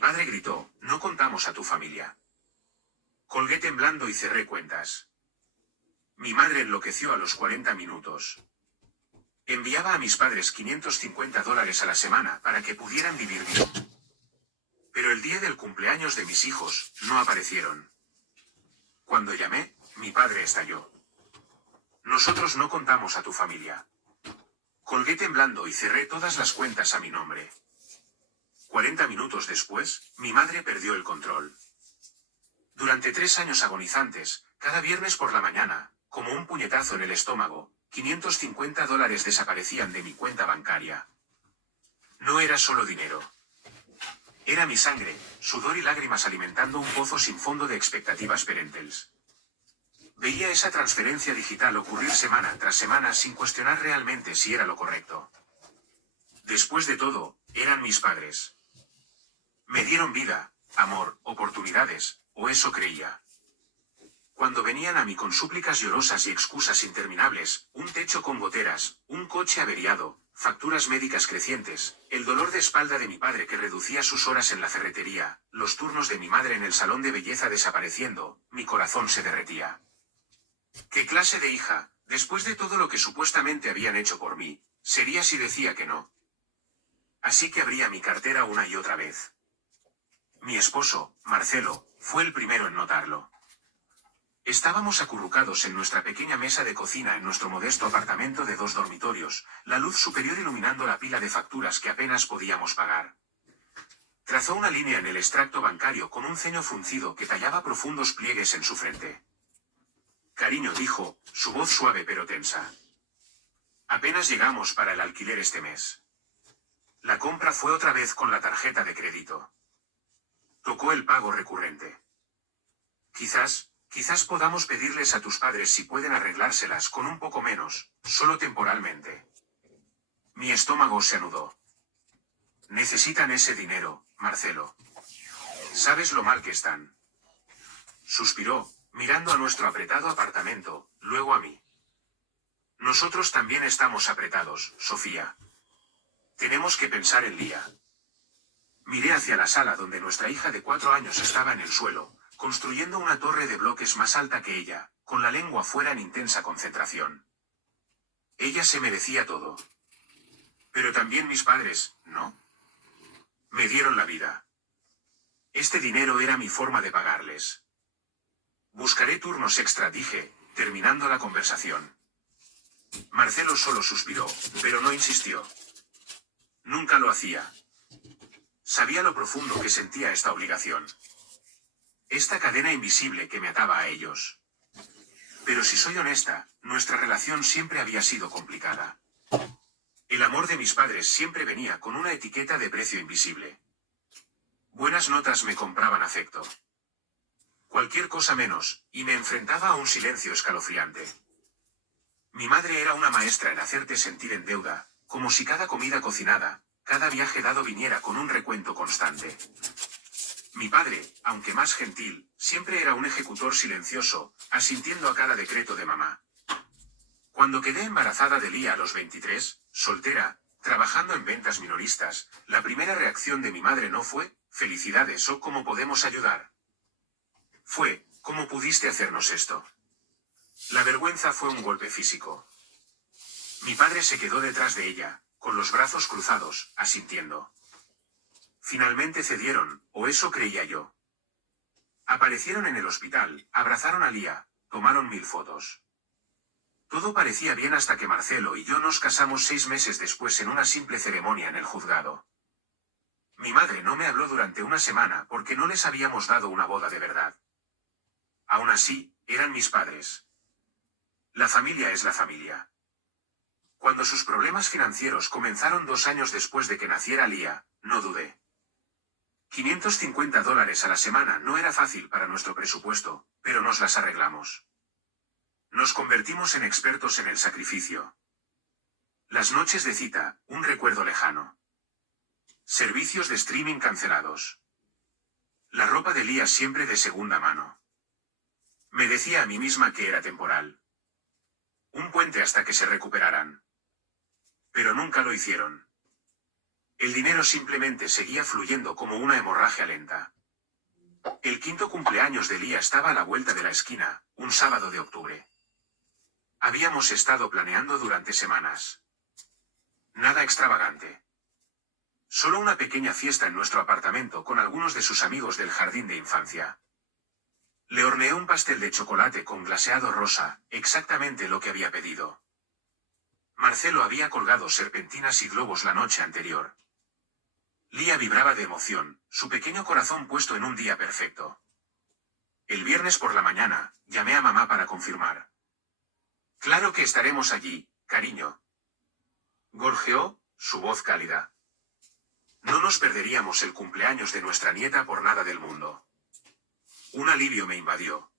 padre gritó, no contamos a tu familia. Colgué temblando y cerré cuentas. Mi madre enloqueció a los 40 minutos. Enviaba a mis padres $550 a la semana para que pudieran vivir bien. Pero el día del cumpleaños de mis hijos, no aparecieron. Cuando llamé, mi padre estalló. Nosotros no contamos a tu familia. Colgué temblando y cerré todas las cuentas a mi nombre. 40 minutos después, mi madre perdió el control. Durante 3 años agonizantes, cada viernes por la mañana, como un puñetazo en el estómago, $550 desaparecían de mi cuenta bancaria. No era solo dinero. Era mi sangre, sudor y lágrimas alimentando un pozo sin fondo de expectativas perentels. Veía esa transferencia digital ocurrir semana tras semana sin cuestionar realmente si era lo correcto. Después de todo, eran mis padres. Me dieron vida, amor, oportunidades, o eso creía. Cuando venían a mí con súplicas llorosas y excusas interminables, un techo con goteras, un coche averiado, facturas médicas crecientes, el dolor de espalda de mi padre que reducía sus horas en la ferretería, los turnos de mi madre en el salón de belleza desapareciendo, mi corazón se derretía. ¿Qué clase de hija, después de todo lo que supuestamente habían hecho por mí, sería si decía que no? Así que abría mi cartera una y otra vez. Mi esposo, Marcelo, fue el primero en notarlo. Estábamos acurrucados en nuestra pequeña mesa de cocina en nuestro modesto apartamento de 2 dormitorios, la luz superior iluminando la pila de facturas que apenas podíamos pagar. Trazó una línea en el extracto bancario con un ceño fruncido que tallaba profundos pliegues en su frente. Cariño, dijo, su voz suave pero tensa. Apenas llegamos para el alquiler este mes. La compra fue otra vez con la tarjeta de crédito. Tocó el pago recurrente. Quizás podamos pedirles a tus padres si pueden arreglárselas con un poco menos, solo temporalmente. Mi estómago se anudó. Necesitan ese dinero, Marcelo. ¿Sabes lo mal que están? Suspiró, mirando a nuestro apretado apartamento, luego a mí. Nosotros también estamos apretados, Sofía. Tenemos que pensar en Lía. Miré hacia la sala donde nuestra hija de 4 años estaba en el suelo, construyendo una torre de bloques más alta que ella, con la lengua fuera en intensa concentración. Ella se merecía todo. Pero también mis padres, ¿no? Me dieron la vida. Este dinero era mi forma de pagarles. Buscaré turnos extra, dije, terminando la conversación. Marcelo solo suspiró, pero no insistió. Nunca lo hacía. Sabía lo profundo que sentía esta obligación. Esta cadena invisible que me ataba a ellos. Pero si soy honesta, nuestra relación siempre había sido complicada. El amor de mis padres siempre venía con una etiqueta de precio invisible. Buenas notas me compraban afecto. Cualquier cosa menos, y me enfrentaba a un silencio escalofriante. Mi madre era una maestra en hacerte sentir en deuda, como si cada comida cocinada, cada viaje dado viniera con un recuento constante. Mi padre, aunque más gentil, siempre era un ejecutor silencioso, asintiendo a cada decreto de mamá. Cuando quedé embarazada de Lía a los 23, soltera, trabajando en ventas minoristas, la primera reacción de mi madre no fue, felicidades o cómo podemos ayudar. Fue, ¿cómo pudiste hacernos esto? La vergüenza fue un golpe físico. Mi padre se quedó detrás de ella, con los brazos cruzados, asintiendo. Finalmente cedieron, o eso creía yo. Aparecieron en el hospital, abrazaron a Lía, tomaron 1000 fotos. Todo parecía bien hasta que Marcelo y yo nos casamos 6 meses después en una simple ceremonia en el juzgado. Mi madre no me habló durante una semana porque no les habíamos dado una boda de verdad. Aún así, eran mis padres. La familia es la familia. Cuando sus problemas financieros comenzaron 2 años después de que naciera Lía, no dudé. $550 a la semana no era fácil para nuestro presupuesto, pero nos las arreglamos. Nos convertimos en expertos en el sacrificio. Las noches de cita, un recuerdo lejano. Servicios de streaming cancelados. La ropa de Lía siempre de segunda mano. Me decía a mí misma que era temporal. Un puente hasta que se recuperaran. Pero nunca lo hicieron. El dinero simplemente seguía fluyendo como una hemorragia lenta. El quinto cumpleaños de Lía estaba a la vuelta de la esquina, un sábado de octubre. Habíamos estado planeando durante semanas. Nada extravagante. Solo una pequeña fiesta en nuestro apartamento con algunos de sus amigos del jardín de infancia. Le horneé un pastel de chocolate con glaseado rosa, exactamente lo que había pedido. Marcelo había colgado serpentinas y globos la noche anterior. Lía vibraba de emoción, su pequeño corazón puesto en un día perfecto. El viernes por la mañana, llamé a mamá para confirmar. Claro que estaremos allí, cariño. Gorjeó, su voz cálida. No nos perderíamos el cumpleaños de nuestra nieta por nada del mundo. Un alivio me invadió.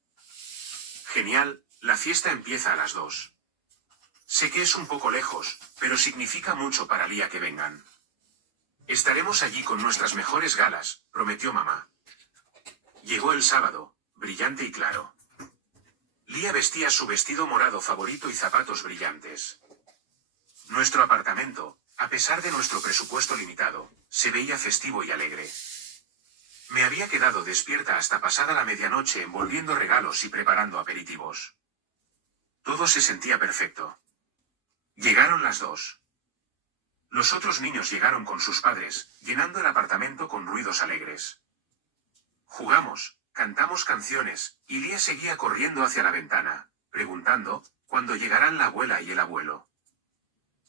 Genial, la fiesta empieza a las 2. Sé que es un poco lejos, pero significa mucho para Lía que vengan. Estaremos allí con nuestras mejores galas, prometió mamá. Llegó el sábado, brillante y claro. Lía vestía su vestido morado favorito y zapatos brillantes. Nuestro apartamento, a pesar de nuestro presupuesto limitado, se veía festivo y alegre. Me había quedado despierta hasta pasada la medianoche envolviendo regalos y preparando aperitivos. Todo se sentía perfecto. Llegaron las 2. Los otros niños llegaron con sus padres, llenando el apartamento con ruidos alegres. Jugamos, cantamos canciones, y Lía seguía corriendo hacia la ventana, preguntando, ¿cuándo llegarán la abuela y el abuelo?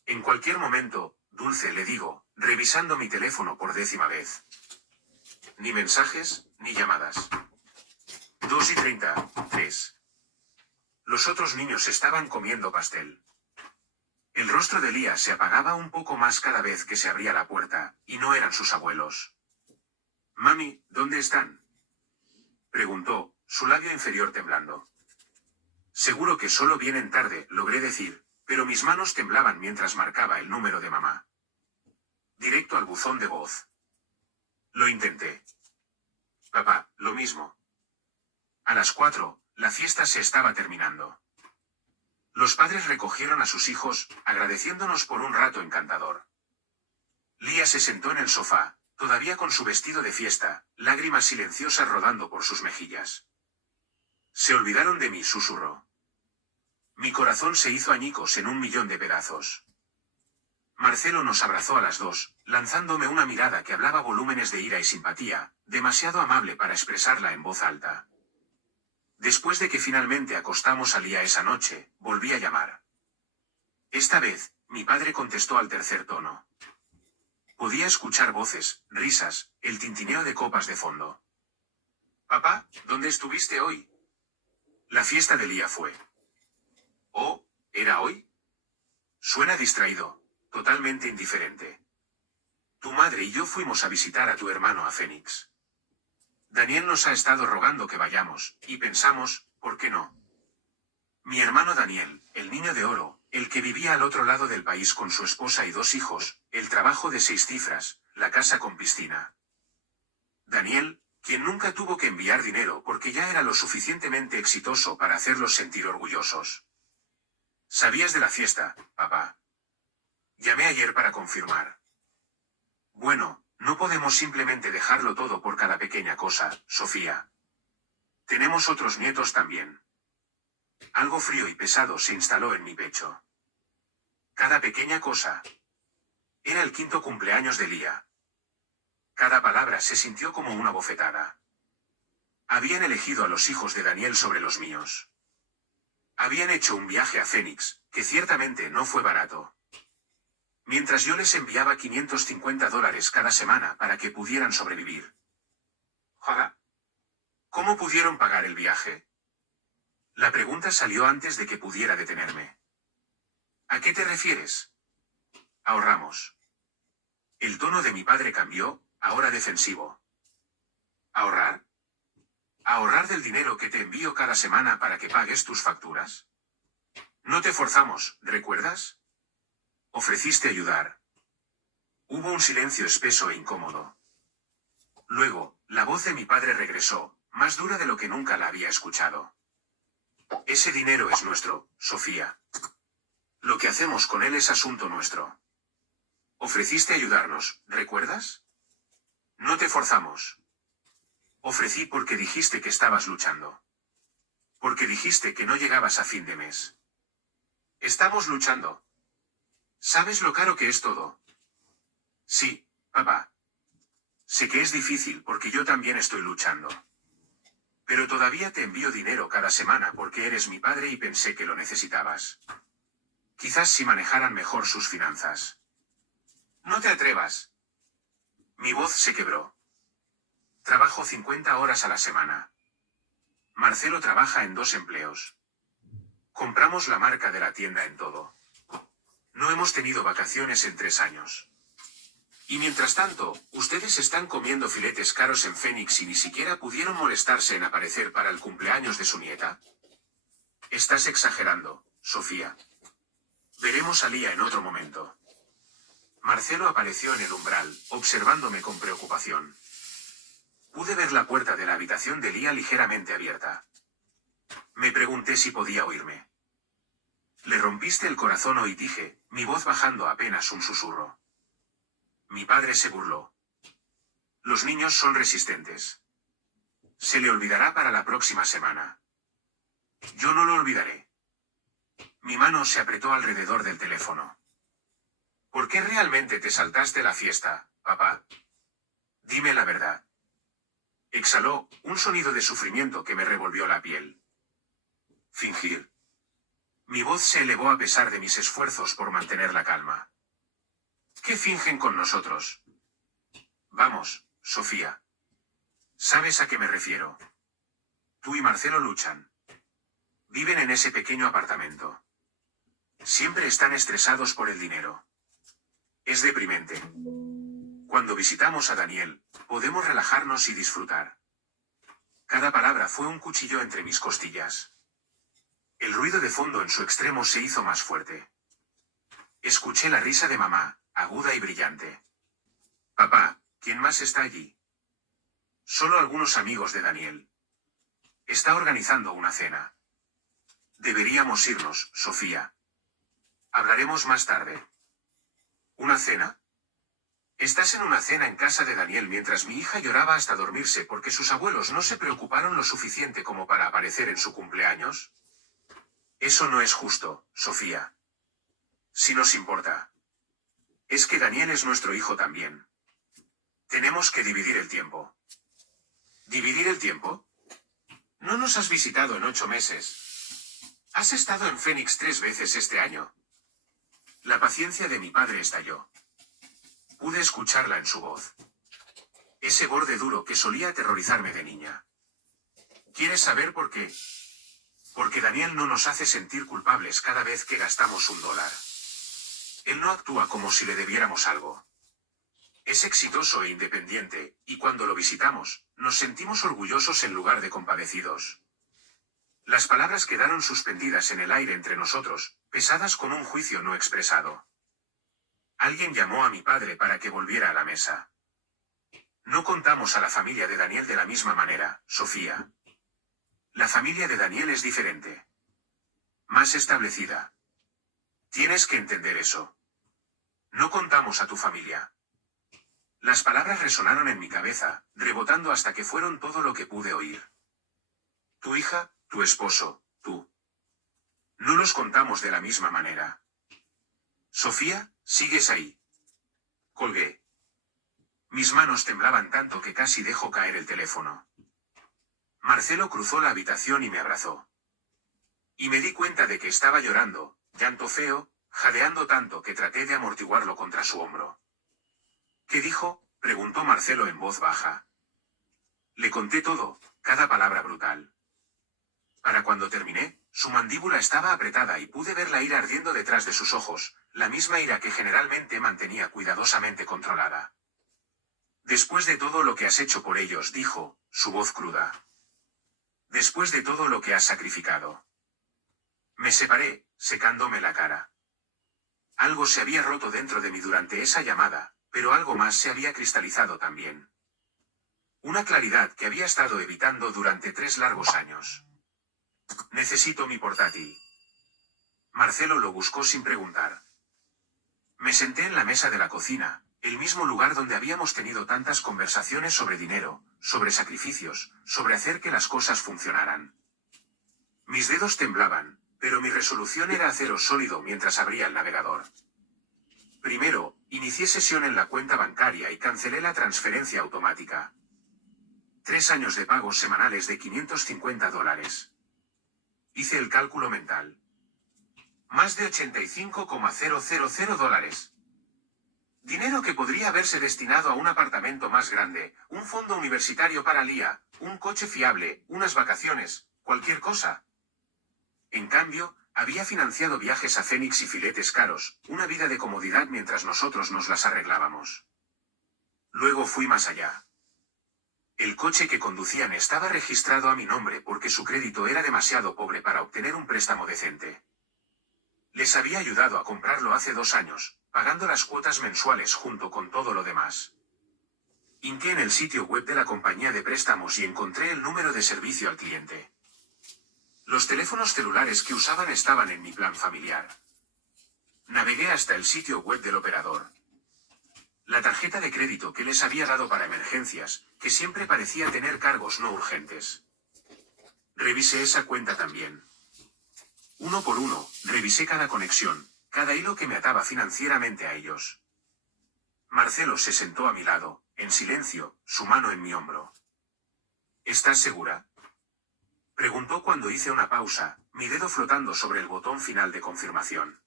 En cualquier momento, Dulce, le digo, revisando mi teléfono por 10ª vez. Ni mensajes, ni llamadas. 2:33. Los otros niños estaban comiendo pastel. El rostro de Lía se apagaba un poco más cada vez que se abría la puerta, y no eran sus abuelos. Mami, ¿dónde están? Preguntó, su labio inferior temblando. Seguro que solo vienen tarde, logré decir, pero mis manos temblaban mientras marcaba el número de mamá. Directo al buzón de voz. Lo intenté. Papá, lo mismo. A las 4, la fiesta se estaba terminando. Los padres recogieron a sus hijos, agradeciéndonos por un rato encantador. Lía se sentó en el sofá, todavía con su vestido de fiesta, lágrimas silenciosas rodando por sus mejillas. Se olvidaron de mí, susurró. Mi corazón se hizo añicos en 1.000.000 de pedazos. Marcelo nos abrazó a las 2, lanzándome una mirada que hablaba volúmenes de ira y simpatía, demasiado amable para expresarla en voz alta. Después de que finalmente acostamos a Lía esa noche, volví a llamar. Esta vez, mi padre contestó al tercer tono. Podía escuchar voces, risas, el tintineo de copas de fondo. Papá, ¿dónde estuviste hoy? La fiesta de Lía fue. Oh, ¿era hoy? Suena distraído, totalmente indiferente. Tu madre y yo fuimos a visitar a tu hermano a Phoenix. Daniel nos ha estado rogando que vayamos, y pensamos, ¿por qué no? Mi hermano Daniel, el niño de oro, el que vivía al otro lado del país con su esposa y 2 hijos, el trabajo de 6 cifras, la casa con piscina. Daniel, quien nunca tuvo que enviar dinero porque ya era lo suficientemente exitoso para hacerlos sentir orgullosos. ¿Sabías de la fiesta, papá? Llamé ayer para confirmar. Bueno, no podemos simplemente dejarlo todo por cada pequeña cosa, Sofía. Tenemos otros nietos también. Algo frío y pesado se instaló en mi pecho. Cada pequeña cosa. Era el 5.º cumpleaños de Lía. Cada palabra se sintió como una bofetada. Habían elegido a los hijos de Daniel sobre los míos. Habían hecho un viaje a Phoenix, que ciertamente no fue barato. Mientras yo les enviaba $550 cada semana para que pudieran sobrevivir. ¡Joder! ¿Cómo pudieron pagar el viaje? La pregunta salió antes de que pudiera detenerme. ¿A qué te refieres? Ahorramos. El tono de mi padre cambió, ahora defensivo. ¿Ahorrar? ¿Ahorrar del dinero que te envío cada semana para que pagues tus facturas? No te forzamos, ¿recuerdas? Ofreciste ayudar. Hubo un silencio espeso e incómodo. Luego, la voz de mi padre regresó, más dura de lo que nunca la había escuchado. Ese dinero es nuestro, Sofía. Lo que hacemos con él es asunto nuestro. Ofreciste ayudarnos, ¿recuerdas? No te forzamos. Ofrecí porque dijiste que estabas luchando. Porque dijiste que no llegabas a fin de mes. Estamos luchando. ¿Sabes lo caro que es todo? Sí, papá. Sé que es difícil porque yo también estoy luchando. Pero todavía te envío dinero cada semana porque eres mi padre y pensé que lo necesitabas. Quizás si manejaran mejor sus finanzas. No te atrevas. Mi voz se quebró. Trabajo 50 horas a la semana. Marcelo trabaja en 2 empleos. Compramos la marca de la tienda en todo. No hemos tenido vacaciones en 3 años. Y mientras tanto, ustedes están comiendo filetes caros en Phoenix y ni siquiera pudieron molestarse en aparecer para el cumpleaños de su nieta. Estás exagerando, Sofía. Veremos a Lía en otro momento. Marcelo apareció en el umbral, observándome con preocupación. Pude ver la puerta de la habitación de Lía ligeramente abierta. Me pregunté si podía oírme. Le rompiste el corazón hoy, dije, mi voz bajando apenas un susurro. Mi padre se burló. Los niños son resistentes. Se le olvidará para la próxima semana. Yo no lo olvidaré. Mi mano se apretó alrededor del teléfono. ¿Por qué realmente te saltaste la fiesta, papá? Dime la verdad. Exhaló, un sonido de sufrimiento que me revolvió la piel. Fingir. Mi voz se elevó a pesar de mis esfuerzos por mantener la calma. ¿Qué fingen con nosotros? Vamos, Sofía. ¿Sabes a qué me refiero? Tú y Marcelo luchan. Viven en ese pequeño apartamento. Siempre están estresados por el dinero. Es deprimente. Cuando visitamos a Daniel, podemos relajarnos y disfrutar. Cada palabra fue un cuchillo entre mis costillas. El ruido de fondo en su extremo se hizo más fuerte. Escuché la risa de mamá, aguda y brillante. Papá, ¿quién más está allí? Solo algunos amigos de Daniel. Está organizando una cena. Deberíamos irnos, Sofía. Hablaremos más tarde. ¿Una cena? Estás en una cena en casa de Daniel mientras mi hija lloraba hasta dormirse porque sus abuelos no se preocuparon lo suficiente como para aparecer en su cumpleaños. Eso no es justo, Sofía. Si nos importa. Es que Daniel es nuestro hijo también. Tenemos que dividir el tiempo. ¿Dividir el tiempo? No nos has visitado en 8 meses. Has estado en Phoenix 3 veces este año. La paciencia de mi padre estalló. Pude escucharla en su voz. Ese borde duro que solía aterrorizarme de niña. ¿Quieres saber por qué? Porque Daniel no nos hace sentir culpables cada vez que gastamos $1. Él no actúa como si le debiéramos algo. Es exitoso e independiente, y cuando lo visitamos, nos sentimos orgullosos en lugar de compadecidos. Las palabras quedaron suspendidas en el aire entre nosotros, pesadas con un juicio no expresado. Alguien llamó a mi padre para que volviera a la mesa. No contamos a la familia de Daniel de la misma manera, Sofía. La familia de Daniel es diferente. Más establecida. Tienes que entender eso. No contamos a tu familia. Las palabras resonaron en mi cabeza, rebotando hasta que fueron todo lo que pude oír. Tu hija, tu esposo, tú. No los contamos de la misma manera. Sofía, ¿sigues ahí? Colgué. Mis manos temblaban tanto que casi dejó caer el teléfono. Marcelo cruzó la habitación y me abrazó. Y me di cuenta de que estaba llorando, llanto feo, jadeando tanto que traté de amortiguarlo contra su hombro. ¿Qué dijo?, preguntó Marcelo en voz baja. Le conté todo, cada palabra brutal. Para cuando terminé, su mandíbula estaba apretada y pude ver la ira ardiendo detrás de sus ojos, la misma ira que generalmente mantenía cuidadosamente controlada. Después de todo lo que has hecho por ellos, dijo, su voz cruda. Después de todo lo que has sacrificado. Me separé, secándome la cara. Algo se había roto dentro de mí durante esa llamada, pero algo más se había cristalizado también. Una claridad que había estado evitando durante 3 largos años. Necesito mi portátil. Marcelo lo buscó sin preguntar. Me senté en la mesa de la cocina, el mismo lugar donde habíamos tenido tantas conversaciones sobre dinero, sobre sacrificios, sobre hacer que las cosas funcionaran. Mis dedos temblaban, pero mi resolución era acero sólido mientras abría el navegador. Primero, inicié sesión en la cuenta bancaria y cancelé la transferencia automática. 3 años de pagos semanales de $550. Hice el cálculo mental. Más de $85,000. Dinero que podría haberse destinado a un apartamento más grande, un fondo universitario para Lía, un coche fiable, unas vacaciones, cualquier cosa. En cambio, había financiado viajes a Phoenix y filetes caros, una vida de comodidad mientras nosotros nos las arreglábamos. Luego fui más allá. El coche que conducían estaba registrado a mi nombre porque su crédito era demasiado pobre para obtener un préstamo decente. Les había ayudado a comprarlo hace 2 años, pagando las cuotas mensuales junto con todo lo demás. Hinqué en el sitio web de la compañía de préstamos y encontré el número de servicio al cliente. Los teléfonos celulares que usaban estaban en mi plan familiar. Navegué hasta el sitio web del operador. La tarjeta de crédito que les había dado para emergencias, que siempre parecía tener cargos no urgentes. Revisé esa cuenta también. Uno por uno, revisé cada conexión, cada hilo que me ataba financieramente a ellos. Marcelo se sentó a mi lado, en silencio, su mano en mi hombro. ¿Estás segura?, preguntó cuando hice una pausa, mi dedo flotando sobre el botón final de confirmación.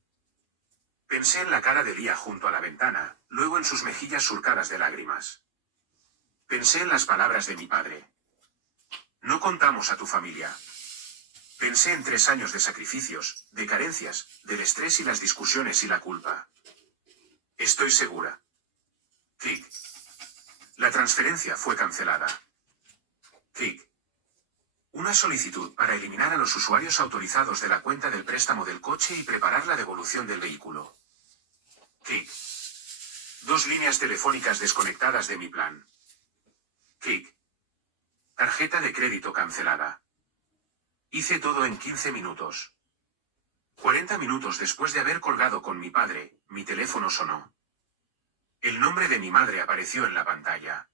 Pensé en la cara de Lía junto a la ventana, luego en sus mejillas surcadas de lágrimas. Pensé en las palabras de mi padre. No contamos a tu familia. Pensé en 3 años de sacrificios, de carencias, del estrés y las discusiones y la culpa. Estoy segura. Clic. La transferencia fue cancelada. Clic. Una solicitud para eliminar a los usuarios autorizados de la cuenta del préstamo del coche y preparar la devolución del vehículo. Clic. 2 líneas telefónicas desconectadas de mi plan. Clic. Tarjeta de crédito cancelada. Hice todo en 15 minutos. 40 minutos después de haber colgado con mi padre, mi teléfono sonó. El nombre de mi madre apareció en la pantalla.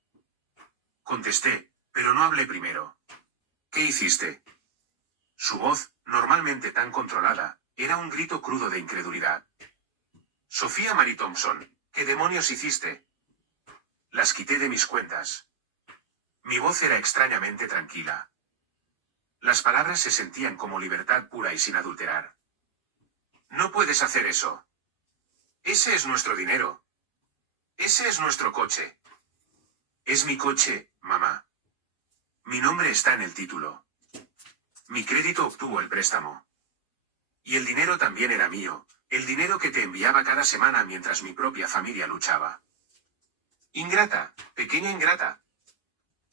Contesté, pero no hablé primero. ¿Qué hiciste? Su voz, normalmente tan controlada, era un grito crudo de incredulidad. Sofía Mary Thompson, ¿qué demonios hiciste? Las quité de mis cuentas. Mi voz era extrañamente tranquila. Las palabras se sentían como libertad pura y sin adulterar. No puedes hacer eso. Ese es nuestro dinero. Ese es nuestro coche. Es mi coche, mamá. Mi nombre está en el título. Mi crédito obtuvo el préstamo. Y el dinero también era mío, el dinero que te enviaba cada semana mientras mi propia familia luchaba. Ingrata, pequeña ingrata.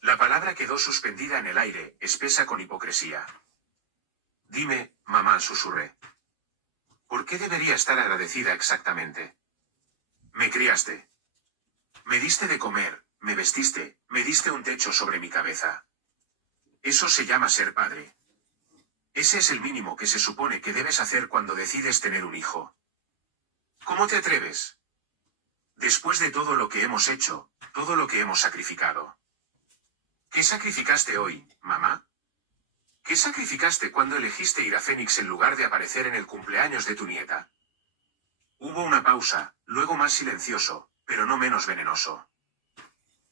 La palabra quedó suspendida en el aire, espesa con hipocresía. Dime, mamá, susurré. ¿Por qué debería estar agradecida exactamente? Me criaste. Me diste de comer, me vestiste, me diste un techo sobre mi cabeza. Eso se llama ser padre. Ese es el mínimo que se supone que debes hacer cuando decides tener un hijo. ¿Cómo te atreves? Después de todo lo que hemos hecho, todo lo que hemos sacrificado. ¿Qué sacrificaste hoy, mamá? ¿Qué sacrificaste cuando elegiste ir a Phoenix en lugar de aparecer en el cumpleaños de tu nieta? Hubo una pausa, luego más silencioso, pero no menos venenoso.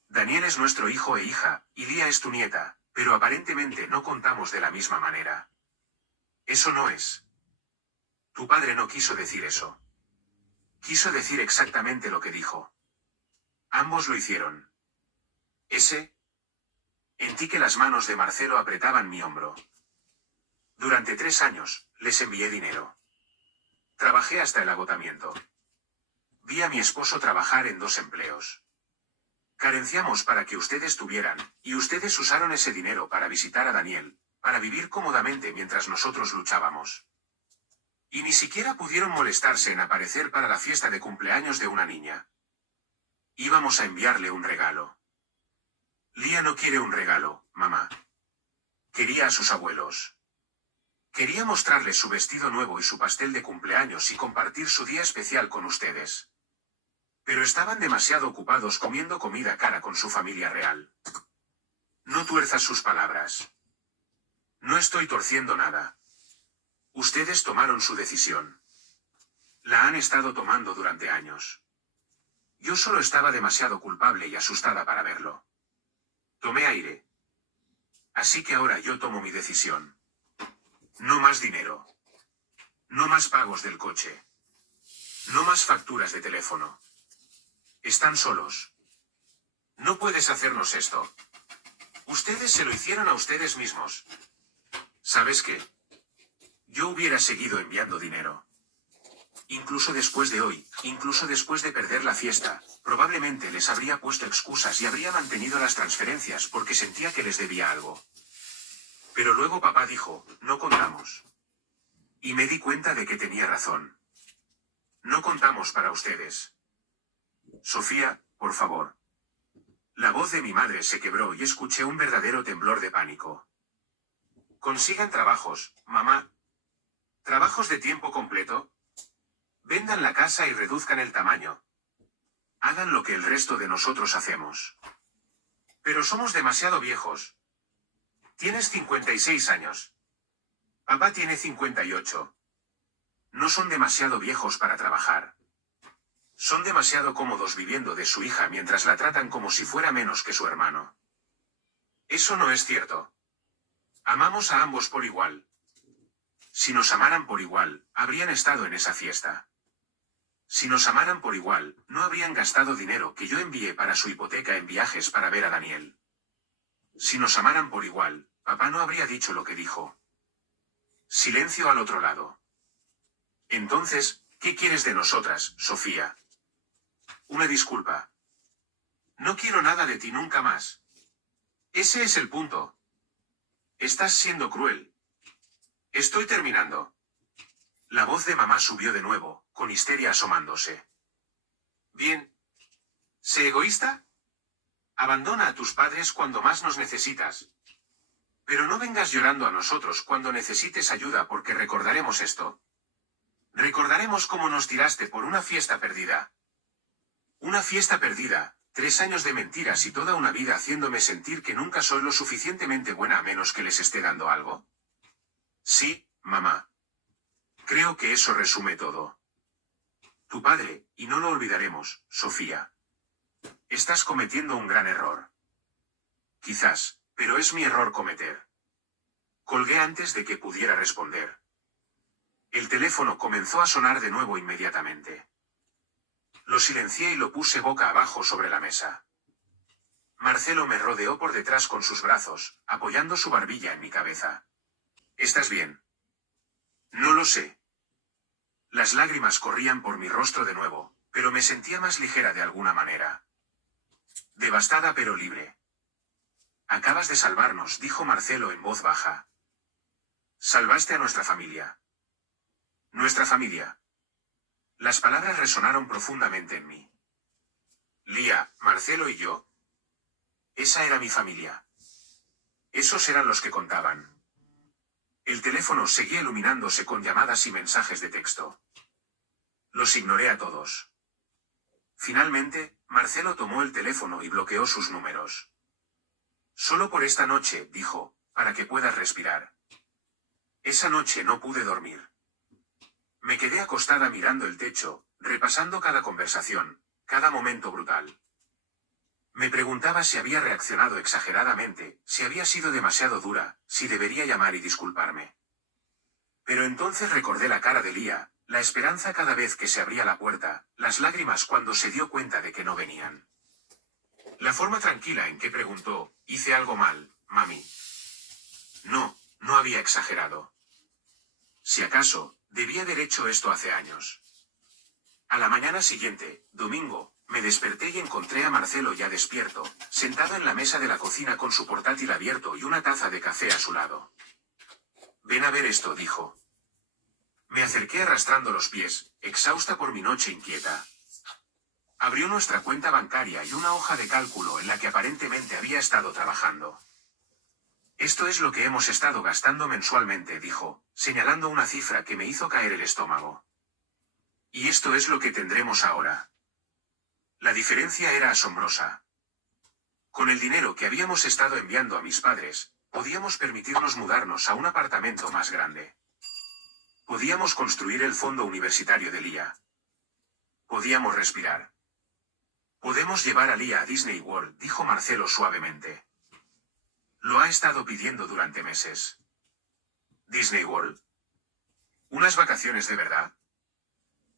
Daniel es nuestro hijo e hija, y Lía es tu nieta, pero aparentemente no contamos de la misma manera. Eso no es. Tu padre no quiso decir eso. Quiso decir exactamente lo que dijo. Ambos lo hicieron. Sentí que las manos de Marcelo apretaban mi hombro. Durante 3 años, les envié dinero. Trabajé hasta el agotamiento. Vi a mi esposo trabajar en 2 empleos. Carenciamos para que ustedes tuvieran, y ustedes usaron ese dinero para visitar a Daniel, para vivir cómodamente mientras nosotros luchábamos. Y ni siquiera pudieron molestarse en aparecer para la fiesta de cumpleaños de una niña. Íbamos a enviarle un regalo. Lía no quiere un regalo, mamá. Quería a sus abuelos. Quería mostrarles su vestido nuevo y su pastel de cumpleaños y compartir su día especial con ustedes. Pero estaban demasiado ocupados comiendo comida cara con su familia real. No tuerzas sus palabras. No estoy torciendo nada. Ustedes tomaron su decisión. La han estado tomando durante años. Yo solo estaba demasiado culpable y asustada para verlo. Tomé aire. Así que ahora yo tomo mi decisión. No más dinero. No más pagos del coche. No más facturas de teléfono. Están solos. No puedes hacernos esto. Ustedes se lo hicieron a ustedes mismos. ¿Sabes qué? Yo hubiera seguido enviando dinero. Incluso después de hoy, incluso después de perder la fiesta, probablemente les habría puesto excusas y habría mantenido las transferencias porque sentía que les debía algo. Pero luego papá dijo, no contamos. Y me di cuenta de que tenía razón. No contamos para ustedes. Sofía, por favor. La voz de mi madre se quebró y escuché un verdadero temblor de pánico. Consigan trabajos, mamá. ¿Trabajos de tiempo completo? Vendan la casa y reduzcan el tamaño. Hagan lo que el resto de nosotros hacemos. Pero somos demasiado viejos. Tienes 56 años. Papá tiene 58. No son demasiado viejos para trabajar. Son demasiado cómodos viviendo de su hija mientras la tratan como si fuera menos que su hermano. Eso no es cierto. Amamos a ambos por igual. Si nos amaran por igual, habrían estado en esa fiesta. Si nos amaran por igual, no habrían gastado dinero que yo envié para su hipoteca en viajes para ver a Daniel. Si nos amaran por igual, papá no habría dicho lo que dijo. Silencio al otro lado. Entonces, ¿qué quieres de nosotras, Sofía? Una disculpa. No quiero nada de ti nunca más. Ese es el punto. Estás siendo cruel. Estoy terminando. La voz de mamá subió de nuevo, con histeria asomándose. Bien. ¿Sé egoísta? Abandona a tus padres cuando más nos necesitas. Pero no vengas llorando a nosotros cuando necesites ayuda porque recordaremos esto. Recordaremos cómo nos tiraste por una fiesta perdida. Una fiesta perdida, 3 años de mentiras y toda una vida haciéndome sentir que nunca soy lo suficientemente buena a menos que les esté dando algo. Sí, mamá. Creo que eso resume todo. Tu padre, y no lo olvidaremos, Sofía. Estás cometiendo un gran error. Quizás, pero es mi error cometer. Colgué antes de que pudiera responder. El teléfono comenzó a sonar de nuevo inmediatamente. Lo silencié y lo puse boca abajo sobre la mesa. Marcelo me rodeó por detrás con sus brazos, apoyando su barbilla en mi cabeza. ¿Estás bien? No lo sé. Las lágrimas corrían por mi rostro de nuevo, pero me sentía más ligera de alguna manera. Devastada pero libre. Acabas de salvarnos, dijo Marcelo en voz baja. Salvaste a nuestra familia. Nuestra familia. Las palabras resonaron profundamente en mí. Lía, Marcelo y yo. Esa era mi familia. Esos eran los que contaban. El teléfono seguía iluminándose con llamadas y mensajes de texto. Los ignoré a todos. Finalmente, Marcelo tomó el teléfono y bloqueó sus números. Solo por esta noche, dijo, para que puedas respirar. Esa noche no pude dormir. Me quedé acostada mirando el techo, repasando cada conversación, cada momento brutal. Me preguntaba si había reaccionado exageradamente, si había sido demasiado dura, si debería llamar y disculparme. Pero entonces recordé la cara de Lía, la esperanza cada vez que se abría la puerta, las lágrimas cuando se dio cuenta de que no venían. La forma tranquila en que preguntó, ¿hice algo mal, mami? No, no había exagerado. Si acaso, debía haber hecho esto hace años. A la mañana siguiente, domingo, me desperté y encontré a Marcelo ya despierto, sentado en la mesa de la cocina con su portátil abierto y una taza de café a su lado. Ven a ver esto, dijo. Me acerqué arrastrando los pies, exhausta por mi noche inquieta. Abrió nuestra cuenta bancaria y una hoja de cálculo en la que aparentemente había estado trabajando. Esto es lo que hemos estado gastando mensualmente, dijo, señalando una cifra que me hizo caer el estómago. Y esto es lo que tendremos ahora. La diferencia era asombrosa. Con el dinero que habíamos estado enviando a mis padres, podíamos permitirnos mudarnos a un apartamento más grande. Podíamos construir el fondo universitario de Lia. Podíamos respirar. Podemos llevar a Lia a Disney World, dijo Marcelo suavemente. Lo ha estado pidiendo durante meses. ¿Disney World? ¿Unas vacaciones de verdad?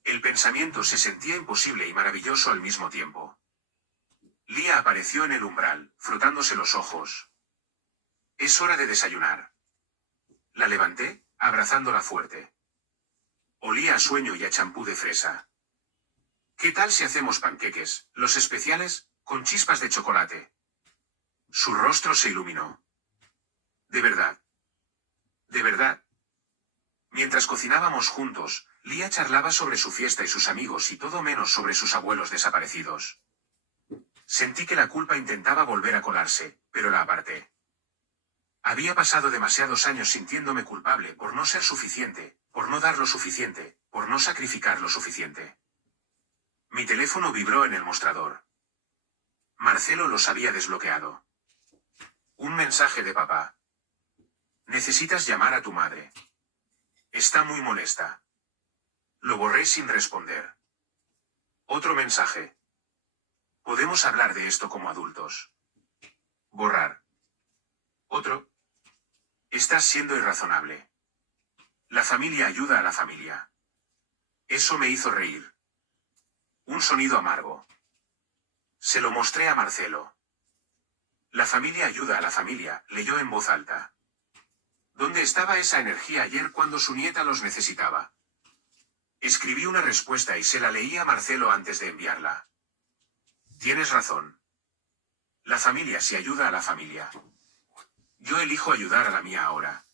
El pensamiento se sentía imposible y maravilloso al mismo tiempo. Lia apareció en el umbral, frotándose los ojos. Es hora de desayunar. La levanté, abrazándola fuerte. Olía a sueño y a champú de fresa. ¿Qué tal si hacemos panqueques, los especiales, con chispas de chocolate? Su rostro se iluminó. ¿De verdad? ¿De verdad? Mientras cocinábamos juntos, Lia charlaba sobre su fiesta y sus amigos y todo menos sobre sus abuelos desaparecidos. Sentí que la culpa intentaba volver a colarse, pero la aparté. Había pasado demasiados años sintiéndome culpable por no ser suficiente, por no dar lo suficiente, por no sacrificar lo suficiente. Mi teléfono vibró en el mostrador. Marcelo los había desbloqueado. Un mensaje de papá. Necesitas llamar a tu madre. Está muy molesta. Lo borré sin responder. Otro mensaje. Podemos hablar de esto como adultos. Borrar. Otro. Estás siendo irrazonable. La familia ayuda a la familia. Eso me hizo reír. Un sonido amargo. Se lo mostré a Marcelo. La familia ayuda a la familia, leyó en voz alta. ¿Dónde estaba esa energía ayer cuando su nieta los necesitaba? Escribí una respuesta y se la leí a Marcelo antes de enviarla. Tienes razón. La familia se ayuda a la familia. Yo elijo ayudar a la mía ahora.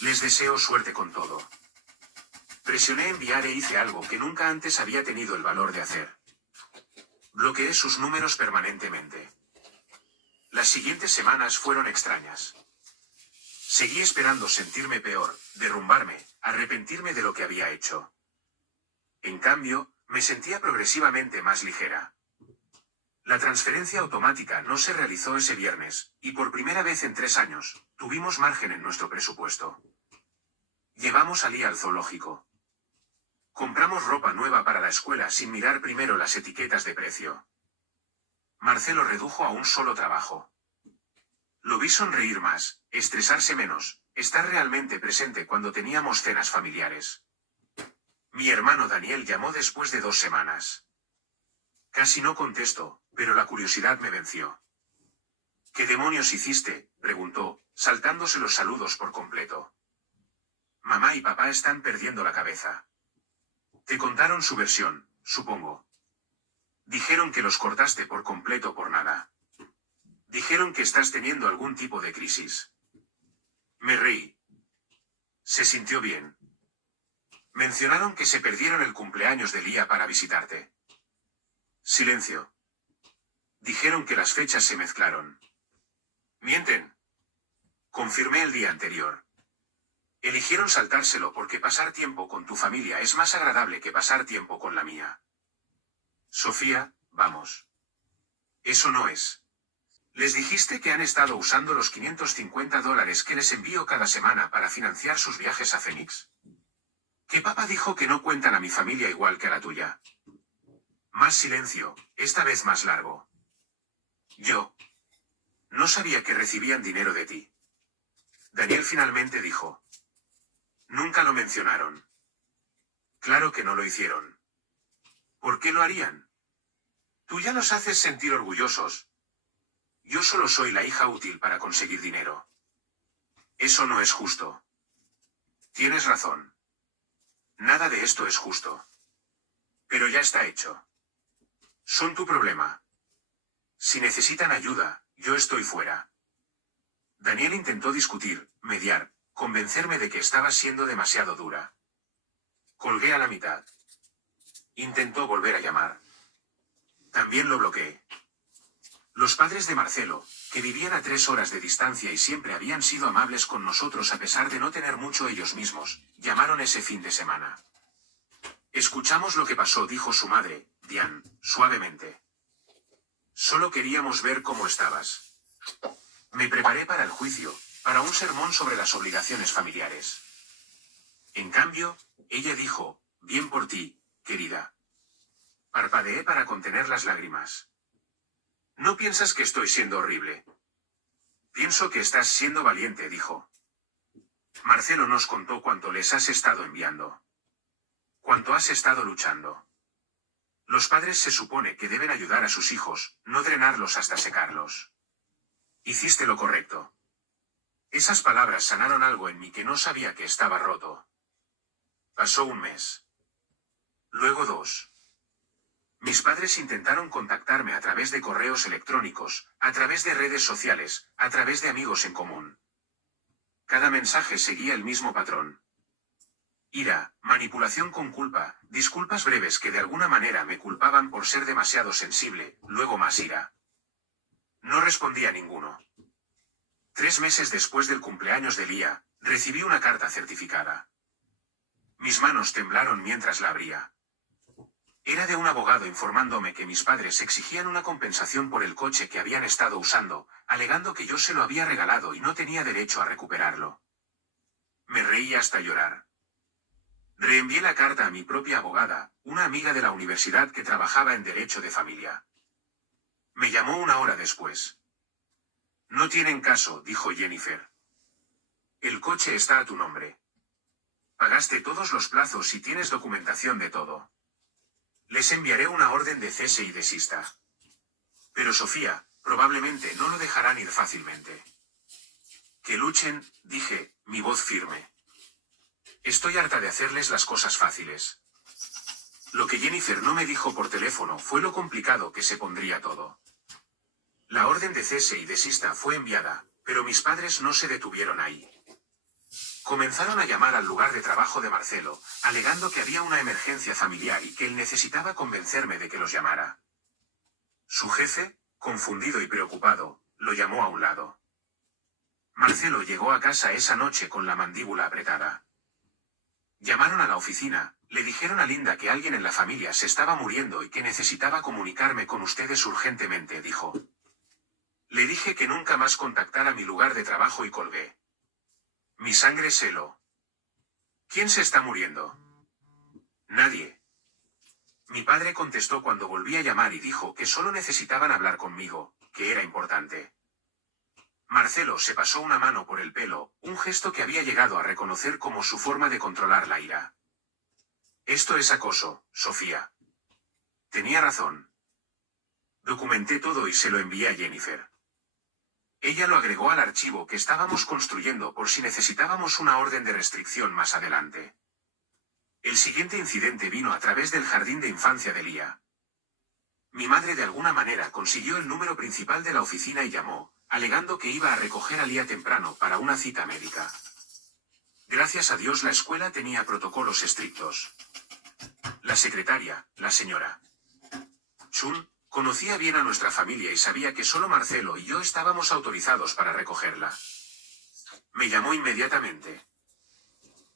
Les deseo suerte con todo. Presioné enviar e hice algo que nunca antes había tenido el valor de hacer. Bloqueé sus números permanentemente. Las siguientes semanas fueron extrañas. Seguí esperando sentirme peor, derrumbarme, arrepentirme de lo que había hecho. En cambio, me sentía progresivamente más ligera. La transferencia automática no se realizó ese viernes, y por primera vez en 3 años, tuvimos margen en nuestro presupuesto. Llevamos a Lia al zoológico. Compramos ropa nueva para la escuela sin mirar primero las etiquetas de precio. Marcelo redujo a un solo trabajo. Lo vi sonreír más, estresarse menos, estar realmente presente cuando teníamos cenas familiares. Mi hermano Daniel llamó después de 2 semanas. Casi no contesto, pero la curiosidad me venció. ¿Qué demonios hiciste?, preguntó, saltándose los saludos por completo. Mamá y papá están perdiendo la cabeza. Te contaron su versión, supongo. Dijeron que los cortaste por completo por nada. Dijeron que estás teniendo algún tipo de crisis. Me reí. Se sintió bien. Mencionaron que se perdieron el cumpleaños de Lia para visitarte. Silencio. Dijeron que las fechas se mezclaron. Mienten. Confirmé el día anterior. Eligieron saltárselo porque pasar tiempo con tu familia es más agradable que pasar tiempo con la mía. Sofía, vamos. Eso no es. Les dijiste que han estado usando los $550 que les envío cada semana para financiar sus viajes a Phoenix. Que papá dijo que no cuentan a mi familia igual que a la tuya. Más silencio, esta vez más largo. Yo. No sabía que recibían dinero de ti. Daniel finalmente dijo. Nunca lo mencionaron. Claro que no lo hicieron. ¿Por qué lo harían? Tú ya los haces sentir orgullosos. Yo solo soy la hija útil para conseguir dinero. Eso no es justo. Tienes razón. Nada de esto es justo. Pero ya está hecho. Son tu problema. Si necesitan ayuda, yo estoy fuera. Daniel intentó discutir, mediar, convencerme de que estaba siendo demasiado dura. Colgué a la mitad. Intentó volver a llamar. También lo bloqueé. Los padres de Marcelo, que vivían a 3 horas de distancia y siempre habían sido amables con nosotros a pesar de no tener mucho ellos mismos, llamaron ese fin de semana. Escuchamos lo que pasó, dijo su madre, Diane, suavemente. Solo queríamos ver cómo estabas. Me preparé para el juicio, para un sermón sobre las obligaciones familiares. En cambio, ella dijo, bien por ti, querida. Parpadeé para contener las lágrimas. ¿No piensas que estoy siendo horrible? Pienso que estás siendo valiente, dijo. Marcelo nos contó cuánto les has estado enviando. Cuánto has estado luchando. Los padres se supone que deben ayudar a sus hijos, no drenarlos hasta secarlos. Hiciste lo correcto. Esas palabras sanaron algo en mí que no sabía que estaba roto. Pasó un mes. Luego 2. Mis padres intentaron contactarme a través de correos electrónicos, a través de redes sociales, a través de amigos en común. Cada mensaje seguía el mismo patrón. Ira, manipulación con culpa, disculpas breves que de alguna manera me culpaban por ser demasiado sensible, luego más ira. No respondí a ninguno. 3 meses después del cumpleaños de Lía, recibí una carta certificada. Mis manos temblaron mientras la abría. Era de un abogado informándome que mis padres exigían una compensación por el coche que habían estado usando, alegando que yo se lo había regalado y no tenía derecho a recuperarlo. Me reí hasta llorar. Reenvié la carta a mi propia abogada, una amiga de la universidad que trabajaba en derecho de familia. Me llamó 1 hora después. No tienen caso, dijo Jennifer. El coche está a tu nombre. Pagaste todos los plazos y tienes documentación de todo. Les enviaré una orden de cese y desista. Pero Sofía, probablemente no lo dejarán ir fácilmente. Que luchen, dije, mi voz firme. Estoy harta de hacerles las cosas fáciles. Lo que Jennifer no me dijo por teléfono fue lo complicado que se pondría todo. La orden de cese y desista fue enviada, pero mis padres no se detuvieron ahí. Comenzaron a llamar al lugar de trabajo de Marcelo, alegando que había una emergencia familiar y que él necesitaba convencerme de que los llamara. Su jefe, confundido y preocupado, lo llamó a un lado. Marcelo llegó a casa esa noche con la mandíbula apretada. Llamaron a la oficina, le dijeron a Linda que alguien en la familia se estaba muriendo y que necesitaba comunicarme con ustedes urgentemente, dijo. Le dije que nunca más contactara mi lugar de trabajo y colgué. Mi sangre se heló. ¿Quién se está muriendo? Nadie. Mi padre contestó cuando volví a llamar y dijo que solo necesitaban hablar conmigo, que era importante. Marcelo se pasó una mano por el pelo, un gesto que había llegado a reconocer como su forma de controlar la ira. Esto es acoso, Sofía. Tenía razón. Documenté todo y se lo envié a Jennifer. Ella lo agregó al archivo que estábamos construyendo por si necesitábamos una orden de restricción más adelante. El siguiente incidente vino a través del jardín de infancia de Lía. Mi madre de alguna manera consiguió el número principal de la oficina y llamó, alegando que iba a recoger a Lía temprano para una cita médica. Gracias a Dios la escuela tenía protocolos estrictos. La secretaria, la señora Chun, conocía bien a nuestra familia y sabía que solo Marcelo y yo estábamos autorizados para recogerla. Me llamó inmediatamente.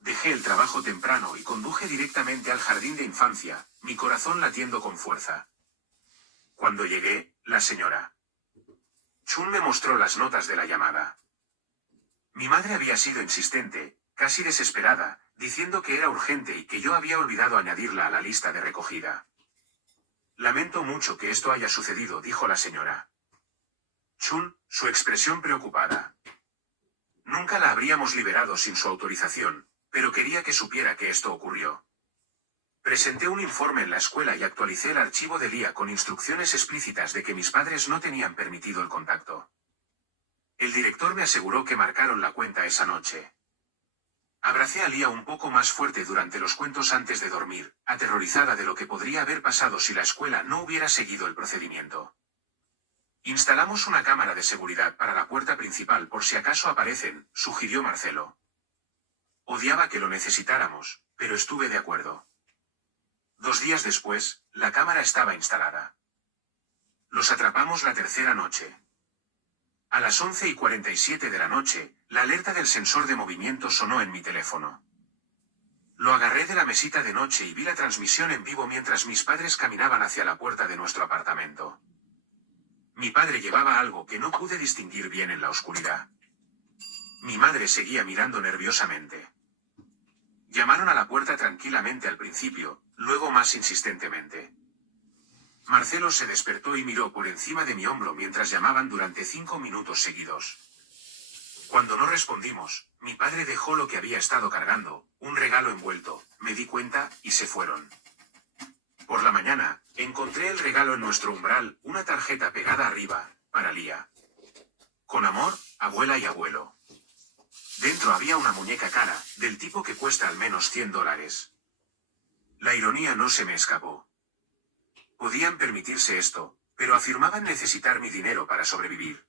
Dejé el trabajo temprano y conduje directamente al jardín de infancia, mi corazón latiendo con fuerza. Cuando llegué, la señora Chun me mostró las notas de la llamada. Mi madre había sido insistente, casi desesperada, diciendo que era urgente y que yo había olvidado añadirla a la lista de recogida. Lamento mucho que esto haya sucedido, dijo la señora Chun, su expresión preocupada. Nunca la habríamos liberado sin su autorización, pero quería que supiera que esto ocurrió. Presenté un informe en la escuela y actualicé el archivo de Lía con instrucciones explícitas de que mis padres no tenían permitido el contacto. El director me aseguró que marcaron la cuenta esa noche. Abracé a Lía un poco más fuerte durante los cuentos antes de dormir, aterrorizada de lo que podría haber pasado si la escuela no hubiera seguido el procedimiento. Instalamos una cámara de seguridad para la puerta principal por si acaso aparecen, sugirió Marcelo. Odiaba que lo necesitáramos, pero estuve de acuerdo. 2 días después, la cámara estaba instalada. Los atrapamos la tercera noche. A las 11:47 de la noche, la alerta del sensor de movimiento sonó en mi teléfono. Lo agarré de de la mesita de noche y vi la transmisión en vivo mientras mis padres caminaban hacia la puerta de nuestro apartamento. Mi padre llevaba algo que no pude distinguir bien en la oscuridad. Mi madre seguía mirando nerviosamente. Llamaron a la puerta tranquilamente al principio, luego más insistentemente. Marcelo se despertó y miró por encima de mi hombro mientras llamaban durante 5 minutos seguidos. Cuando no respondimos, mi padre dejó lo que había estado cargando, un regalo envuelto, me di cuenta, y se fueron. Por la mañana, encontré el regalo en nuestro umbral, una tarjeta pegada arriba, para Lía. Con amor, abuela y abuelo. Dentro había una muñeca cara, del tipo que cuesta al menos $100. La ironía no se me escapó. Podían permitirse esto, pero afirmaban necesitar mi dinero para sobrevivir.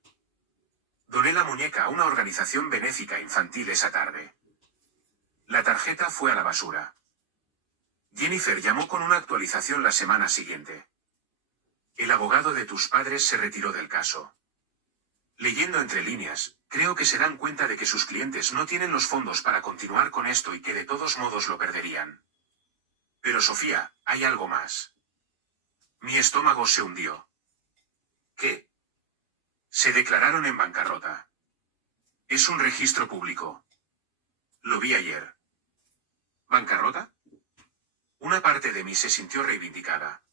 Doné la muñeca a una organización benéfica infantil esa tarde. La tarjeta fue a la basura. Jennifer llamó con una actualización la semana siguiente. El abogado de tus padres se retiró del caso. Leyendo entre líneas, creo que se dan cuenta de que sus clientes no tienen los fondos para continuar con esto y que de todos modos lo perderían. Pero Sofía, hay algo más. Mi estómago se hundió. ¿Qué? Se declararon en bancarrota. Es un registro público. Lo vi ayer. ¿Bancarrota? Una parte de mí se sintió reivindicada.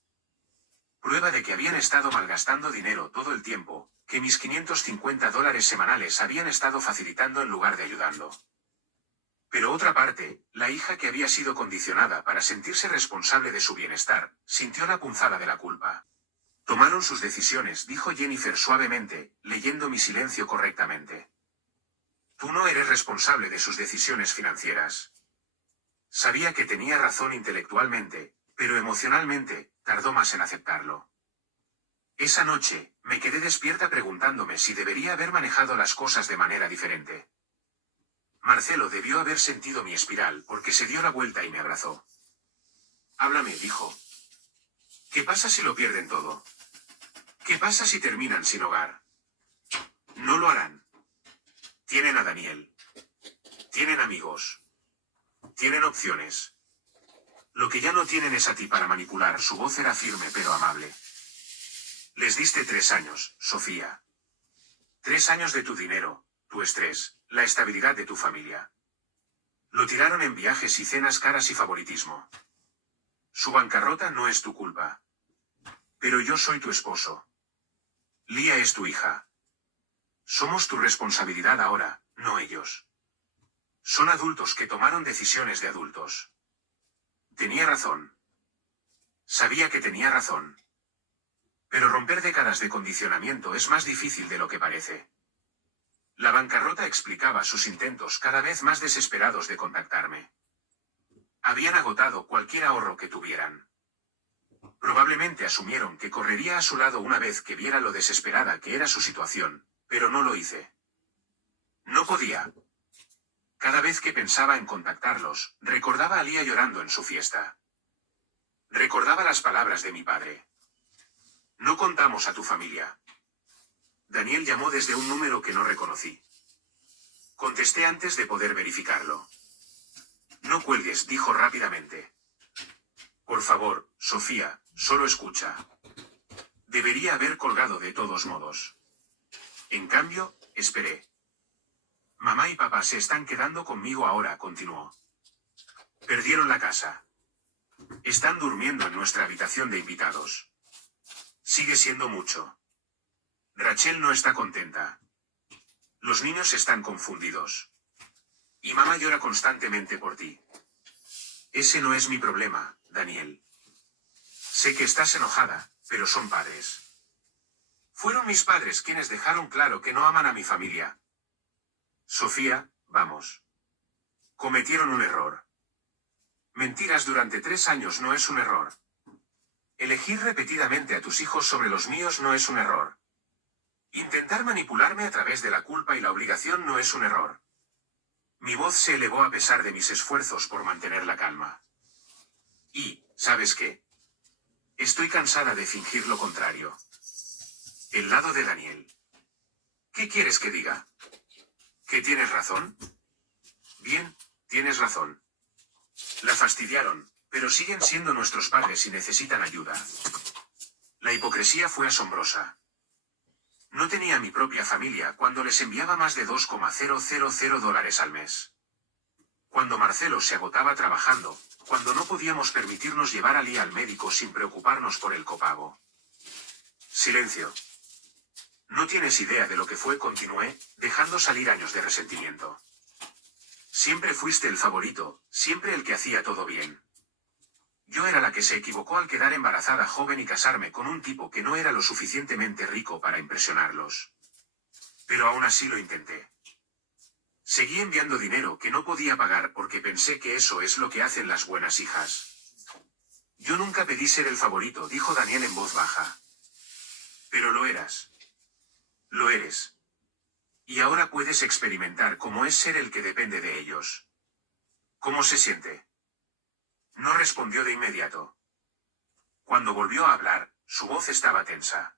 Prueba de que habían estado malgastando dinero todo el tiempo, que mis $550 semanales habían estado facilitando en lugar de ayudando. Pero otra parte, la hija que había sido condicionada para sentirse responsable de su bienestar, sintió la punzada de la culpa. Tomaron sus decisiones, dijo Jennifer suavemente, leyendo mi silencio correctamente. Tú no eres responsable de sus decisiones financieras. Sabía que tenía razón intelectualmente, pero emocionalmente, tardó más en aceptarlo. Esa noche, me quedé despierta preguntándome si debería haber manejado las cosas de manera diferente. Marcelo debió haber sentido mi espiral porque se dio la vuelta y me abrazó. Háblame, dijo. ¿Qué pasa si lo pierden todo? ¿Qué pasa si terminan sin hogar? No lo harán. Tienen a Daniel. Tienen amigos. Tienen opciones. Lo que ya no tienen es a ti para manipular. Su voz era firme pero amable. Les diste 3 años, Sofía. 3 años de tu dinero, tu estrés, la estabilidad de tu familia. Lo tiraron en viajes y cenas caras y favoritismo. Su bancarrota no es tu culpa. Pero yo soy tu esposo. Lía es tu hija. Somos tu responsabilidad ahora, no ellos. Son adultos que tomaron decisiones de adultos. Tenía razón. Sabía que tenía razón. Pero romper décadas de condicionamiento es más difícil de lo que parece. La bancarrota explicaba sus intentos cada vez más desesperados de contactarme. Habían agotado cualquier ahorro que tuvieran. Probablemente asumieron que correría a su lado una vez que viera lo desesperada que era su situación, pero no lo hice. No podía. Cada vez que pensaba en contactarlos, recordaba a Lía llorando en su fiesta. Recordaba las palabras de mi padre. No contamos a tu familia. Daniel llamó desde un número que no reconocí. Contesté antes de poder verificarlo. No cuelgues, dijo rápidamente. Por favor, Sofía, solo escucha. Debería haber colgado de todos modos. En cambio, esperé. Mamá y papá se están quedando conmigo ahora, continuó. Perdieron la casa. Están durmiendo en nuestra habitación de invitados. Sigue siendo mucho. Rachel no está contenta. Los niños están confundidos. Y mamá llora constantemente por ti. Ese no es mi problema, Daniel. Sé que estás enojada, pero son padres. Fueron mis padres quienes dejaron claro que no aman a mi familia. Sofía, vamos. Cometieron un error. Mentiras durante 3 años no es un error. Elegir repetidamente a tus hijos sobre los míos no es un error. Intentar manipularme a través de la culpa y la obligación no es un error. Mi voz se elevó a pesar de mis esfuerzos por mantener la calma. Y, ¿sabes qué? Estoy cansada de fingir lo contrario. El lado de Daniel. ¿Qué quieres que diga? ¿Que tienes razón? Bien, tienes razón. La fastidiaron, pero siguen siendo nuestros padres y necesitan ayuda. La hipocresía fue asombrosa. No tenía mi propia familia cuando les enviaba más de $2,000 al mes. Cuando Marcelo se agotaba trabajando, cuando no podíamos permitirnos llevar a Lía al médico sin preocuparnos por el copago. Silencio. No tienes idea de lo que fue, continué, dejando salir años de resentimiento. Siempre fuiste el favorito, siempre el que hacía todo bien. Yo era la que se equivocó al quedar embarazada joven y casarme con un tipo que no era lo suficientemente rico para impresionarlos. Pero aún así lo intenté. Seguí enviando dinero que no podía pagar porque pensé que eso es lo que hacen las buenas hijas. Yo nunca pedí ser el favorito, dijo Daniel en voz baja. Pero lo eras. Lo eres. Y ahora puedes experimentar cómo es ser el que depende de ellos. ¿Cómo se siente? No respondió de inmediato. Cuando volvió a hablar, su voz estaba tensa.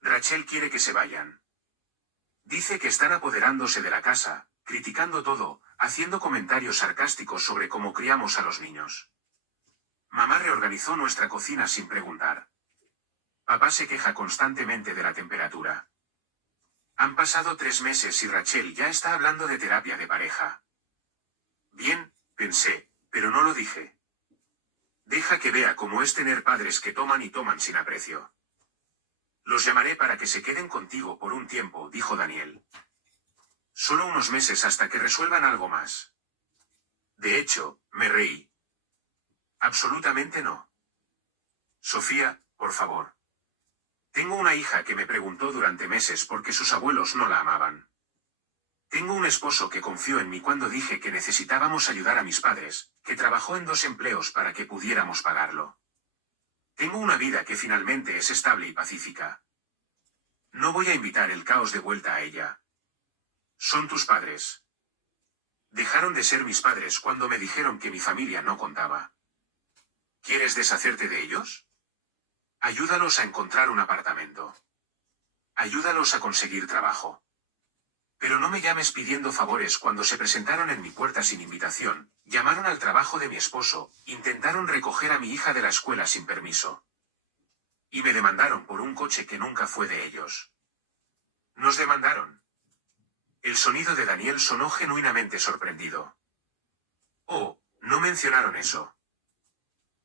Rachel quiere que se vayan. Dice que están apoderándose de la casa, criticando todo, haciendo comentarios sarcásticos sobre cómo criamos a los niños. Mamá reorganizó nuestra cocina sin preguntar. Papá se queja constantemente de la temperatura. Han pasado 3 meses y Rachel ya está hablando de terapia de pareja. Bien, pensé, pero no lo dije. Deja que vea cómo es tener padres que toman y toman sin aprecio. Los llamaré para que se queden contigo por un tiempo, dijo Daniel. Solo unos meses hasta que resuelvan algo más. De hecho, me reí. Absolutamente no. Sofía, por favor. Tengo una hija que me preguntó durante meses por qué sus abuelos no la amaban. Tengo un esposo que confió en mí cuando dije que necesitábamos ayudar a mis padres, que trabajó en 2 empleos para que pudiéramos pagarlo. Tengo una vida que finalmente es estable y pacífica. No voy a invitar el caos de vuelta a ella. Son tus padres. Dejaron de ser mis padres cuando me dijeron que mi familia no contaba. ¿Quieres deshacerte de ellos? Ayúdalos a encontrar un apartamento. Ayúdalos a conseguir trabajo. Pero no me llames pidiendo favores. Cuando se presentaron en mi puerta sin invitación, llamaron al trabajo de mi esposo, intentaron recoger a mi hija de la escuela sin permiso. Y me demandaron por un coche que nunca fue de ellos. Nos demandaron. El sonido de Daniel sonó genuinamente sorprendido. Oh, no mencionaron eso.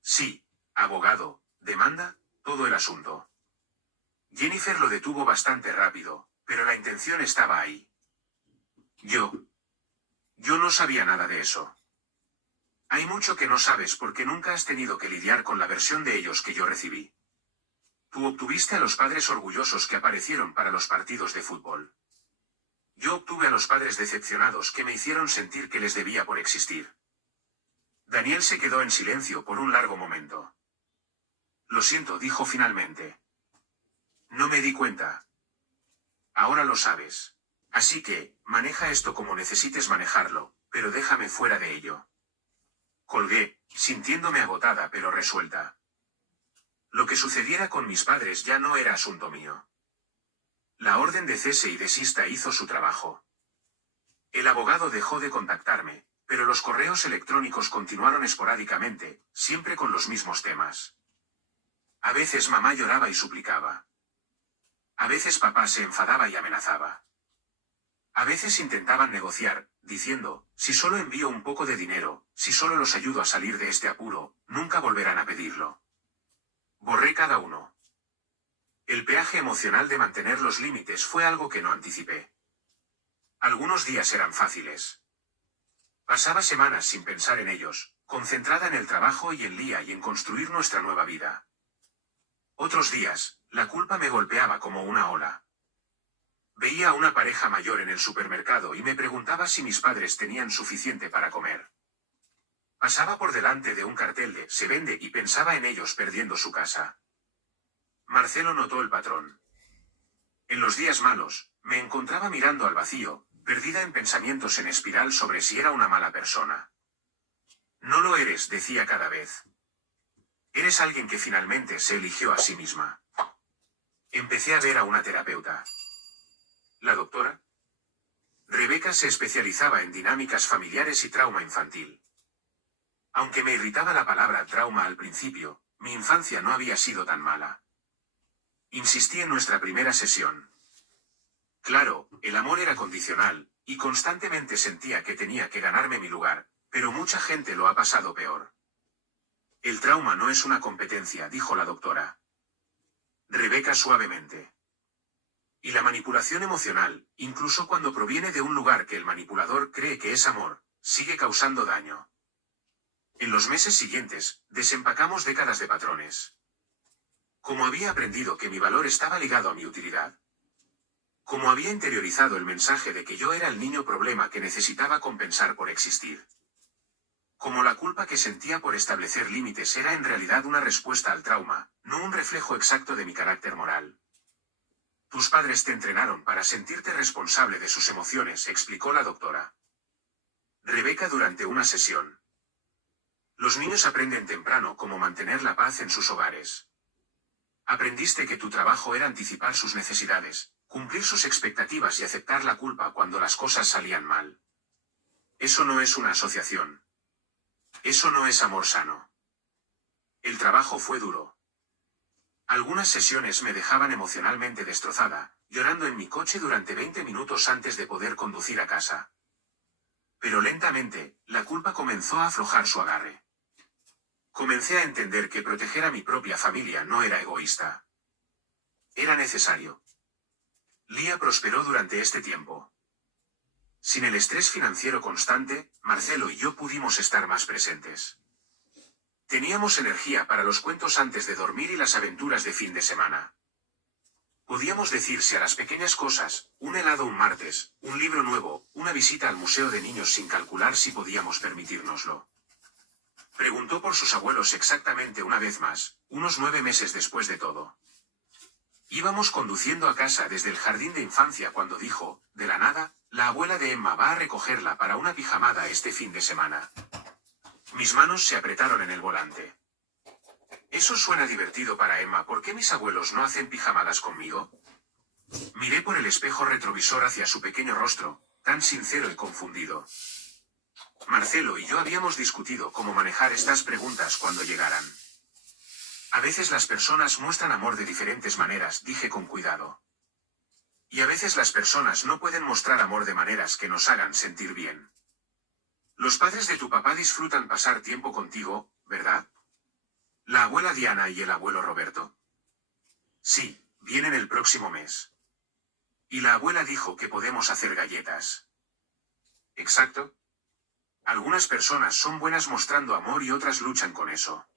Sí, abogado, demanda, todo el asunto. Jennifer lo detuvo bastante rápido, pero la intención estaba ahí. Yo no sabía nada de eso. Hay mucho que no sabes porque nunca has tenido que lidiar con la versión de ellos que yo recibí. Tú obtuviste a los padres orgullosos que aparecieron para los partidos de fútbol. Yo obtuve a los padres decepcionados que me hicieron sentir que les debía por existir. Daniel se quedó en silencio por un largo momento. Lo siento, dijo finalmente. No me di cuenta. Ahora lo sabes. Así que, maneja esto como necesites manejarlo, pero déjame fuera de ello. Colgué, sintiéndome agotada pero resuelta. Lo que sucediera con mis padres ya no era asunto mío. La orden de cese y desista hizo su trabajo. El abogado dejó de contactarme, pero los correos electrónicos continuaron esporádicamente, siempre con los mismos temas. A veces mamá lloraba y suplicaba. A veces papá se enfadaba y amenazaba. A veces intentaban negociar, diciendo, si solo envío un poco de dinero, si solo los ayudo a salir de este apuro, nunca volverán a pedirlo. Borré cada uno. El peaje emocional de mantener los límites fue algo que no anticipé. Algunos días eran fáciles. Pasaba semanas sin pensar en ellos, concentrada en el trabajo y en Lía y en construir nuestra nueva vida. Otros días, la culpa me golpeaba como una ola. Veía a una pareja mayor en el supermercado y me preguntaba si mis padres tenían suficiente para comer. Pasaba por delante de un cartel de "se vende" y pensaba en ellos perdiendo su casa. Marcelo notó el patrón. En los días malos, me encontraba mirando al vacío, perdida en pensamientos en espiral sobre si era una mala persona. No lo eres, decía cada vez. Eres alguien que finalmente se eligió a sí misma. Empecé a ver a una terapeuta. La doctora Rebeca se especializaba en dinámicas familiares y trauma infantil. Aunque me irritaba la palabra trauma al principio, mi infancia no había sido tan mala. Insistí en nuestra primera sesión. Claro, el amor era condicional, y constantemente sentía que tenía que ganarme mi lugar, pero mucha gente lo ha pasado peor. El trauma no es una competencia, dijo la doctora Rebeca suavemente. Y la manipulación emocional, incluso cuando proviene de un lugar que el manipulador cree que es amor, sigue causando daño. En los meses siguientes, desempacamos décadas de patrones. Como había aprendido que mi valor estaba ligado a mi utilidad. Como había interiorizado el mensaje de que yo era el niño problema que necesitaba compensar por existir. Como la culpa que sentía por establecer límites era en realidad una respuesta al trauma, no un reflejo exacto de mi carácter moral. Tus padres te entrenaron para sentirte responsable de sus emociones, explicó la doctora Rebeca durante una sesión. Los niños aprenden temprano cómo mantener la paz en sus hogares. Aprendiste que tu trabajo era anticipar sus necesidades, cumplir sus expectativas y aceptar la culpa cuando las cosas salían mal. Eso no es una asociación. Eso no es amor sano. El trabajo fue duro. Algunas sesiones me dejaban emocionalmente destrozada, llorando en mi coche durante 20 minutos antes de poder conducir a casa. Pero lentamente, la culpa comenzó a aflojar su agarre. Comencé a entender que proteger a mi propia familia no era egoísta. Era necesario. Lía prosperó durante este tiempo. Sin el estrés financiero constante, Marcelo y yo pudimos estar más presentes. Teníamos energía para los cuentos antes de dormir y las aventuras de fin de semana. Podíamos decirse a las pequeñas cosas, un helado un martes, un libro nuevo, una visita al museo de niños sin calcular si podíamos permitírnoslo. Preguntó por sus abuelos exactamente una vez más, unos 9 meses después de todo. Íbamos conduciendo a casa desde el jardín de infancia cuando dijo, de la nada, la abuela de Emma va a recogerla para una pijamada este fin de semana. Mis manos se apretaron en el volante. Eso suena divertido para Emma, ¿por qué mis abuelos no hacen pijamadas conmigo? Miré por el espejo retrovisor hacia su pequeño rostro, tan sincero y confundido. Marcelo y yo habíamos discutido cómo manejar estas preguntas cuando llegaran. A veces las personas muestran amor de diferentes maneras, dije con cuidado. Y a veces las personas no pueden mostrar amor de maneras que nos hagan sentir bien. Los padres de tu papá disfrutan pasar tiempo contigo, ¿verdad? ¿La abuela Diana y el abuelo Roberto? Sí, vienen el próximo mes. Y la abuela dijo que podemos hacer galletas. Exacto. Algunas personas son buenas mostrando amor y otras luchan con eso.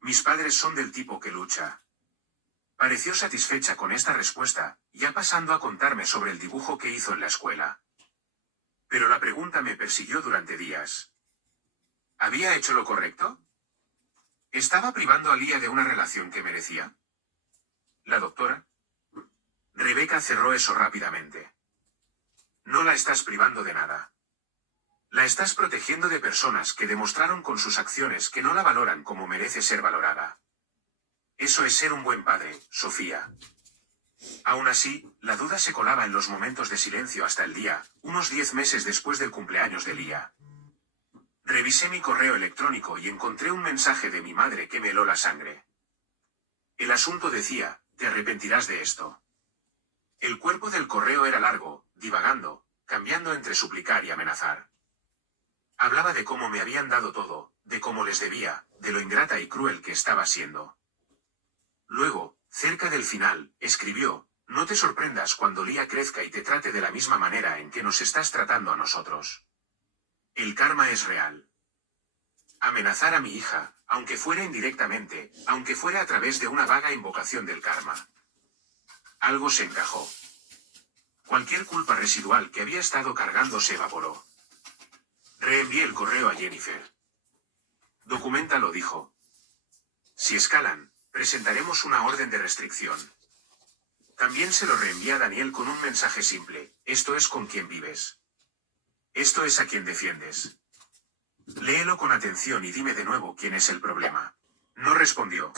Mis padres son del tipo que lucha. Pareció satisfecha con esta respuesta, ya pasando a contarme sobre el dibujo que hizo en la escuela. Pero la pregunta me persiguió durante días. ¿Había hecho lo correcto? ¿Estaba privando a Lía de una relación que merecía? ¿La doctora? Rebeca cerró eso rápidamente. No la estás privando de nada. La estás protegiendo de personas que demostraron con sus acciones que no la valoran como merece ser valorada. Eso es ser un buen padre, Sofía. Aún así, la duda se colaba en los momentos de silencio hasta el día, unos 10 meses después del cumpleaños de Lía. Revisé mi correo electrónico y encontré un mensaje de mi madre que me heló la sangre. El asunto decía, te arrepentirás de esto. El cuerpo del correo era largo, divagando, cambiando entre suplicar y amenazar. Hablaba de cómo me habían dado todo, de cómo les debía, de lo ingrata y cruel que estaba siendo. Luego, cerca del final, escribió, no te sorprendas cuando Lía crezca y te trate de la misma manera en que nos estás tratando a nosotros. El karma es real. Amenazar a mi hija, aunque fuera indirectamente, aunque fuera a través de una vaga invocación del karma. Algo se encajó. Cualquier culpa residual que había estado cargando se evaporó. Reenvié el correo a Jennifer. Documentalo, dijo. Si escalan, presentaremos una orden de restricción. También se lo reenvié a Daniel con un mensaje simple, esto es con quien vives. Esto es a quien defiendes. Léelo con atención y dime de nuevo quién es el problema. No respondió.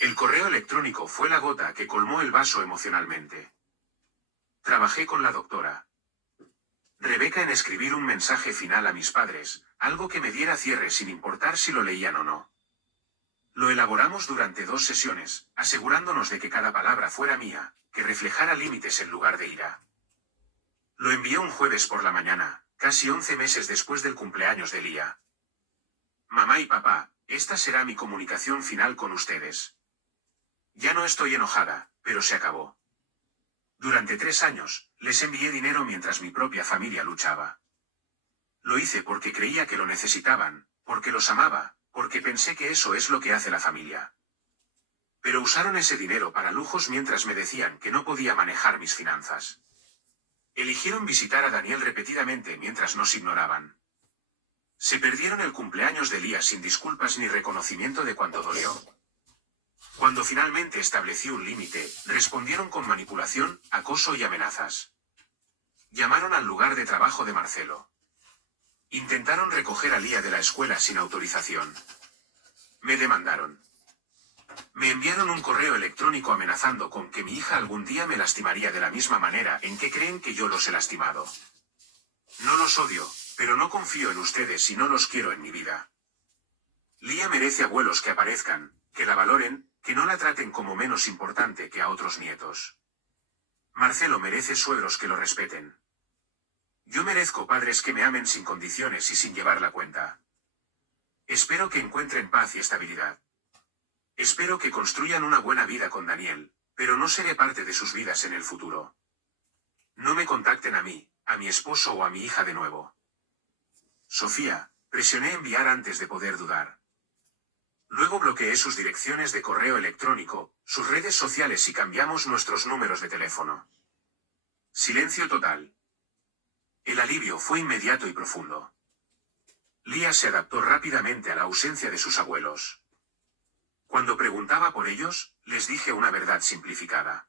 El correo electrónico fue la gota que colmó el vaso emocionalmente. Trabajé con la doctora Rebeca en escribir un mensaje final a mis padres, Algo que me diera cierre sin importar si lo leían o no. Lo elaboramos durante 2 sesiones, asegurándonos de que cada palabra fuera mía, que reflejara límites en lugar de ira. Lo envié un jueves por la mañana, casi 11 meses después del cumpleaños de Lía. Mamá y papá, esta será mi comunicación final con ustedes. Ya no estoy enojada, pero se acabó. Durante 3 años, les envié dinero mientras mi propia familia luchaba. Lo hice porque creía que lo necesitaban, porque los amaba, porque pensé que eso es lo que hace la familia. Pero usaron ese dinero para lujos mientras me decían que no podía manejar mis finanzas. Eligieron visitar a Daniel repetidamente mientras nos ignoraban. Se perdieron el cumpleaños de Lía sin disculpas ni reconocimiento de cuánto dolió. Cuando finalmente establecí un límite, respondieron con manipulación, acoso y amenazas. Llamaron al lugar de trabajo de Marcelo. Intentaron recoger a Lía de la escuela sin autorización. Me demandaron. Me enviaron un correo electrónico amenazando con que mi hija algún día me lastimaría de la misma manera en que creen que yo los he lastimado. No los odio, pero no confío en ustedes y no los quiero en mi vida. Lía merece abuelos que aparezcan, que la valoren, que no la traten como menos importante que a otros nietos. Marcelo merece suegros que lo respeten. Yo merezco padres que me amen sin condiciones y sin llevar la cuenta. Espero que encuentren paz y estabilidad. Espero que construyan una buena vida con Daniel, pero no seré parte de sus vidas en el futuro. No me contacten a mí, a mi esposo o a mi hija de nuevo. Sofía, presioné enviar antes de poder dudar. Luego bloqueé sus direcciones de correo electrónico, sus redes sociales y cambiamos nuestros números de teléfono. Silencio total. El alivio fue inmediato y profundo. Lía se adaptó rápidamente a la ausencia de sus abuelos. Cuando preguntaba por ellos, les dije una verdad simplificada.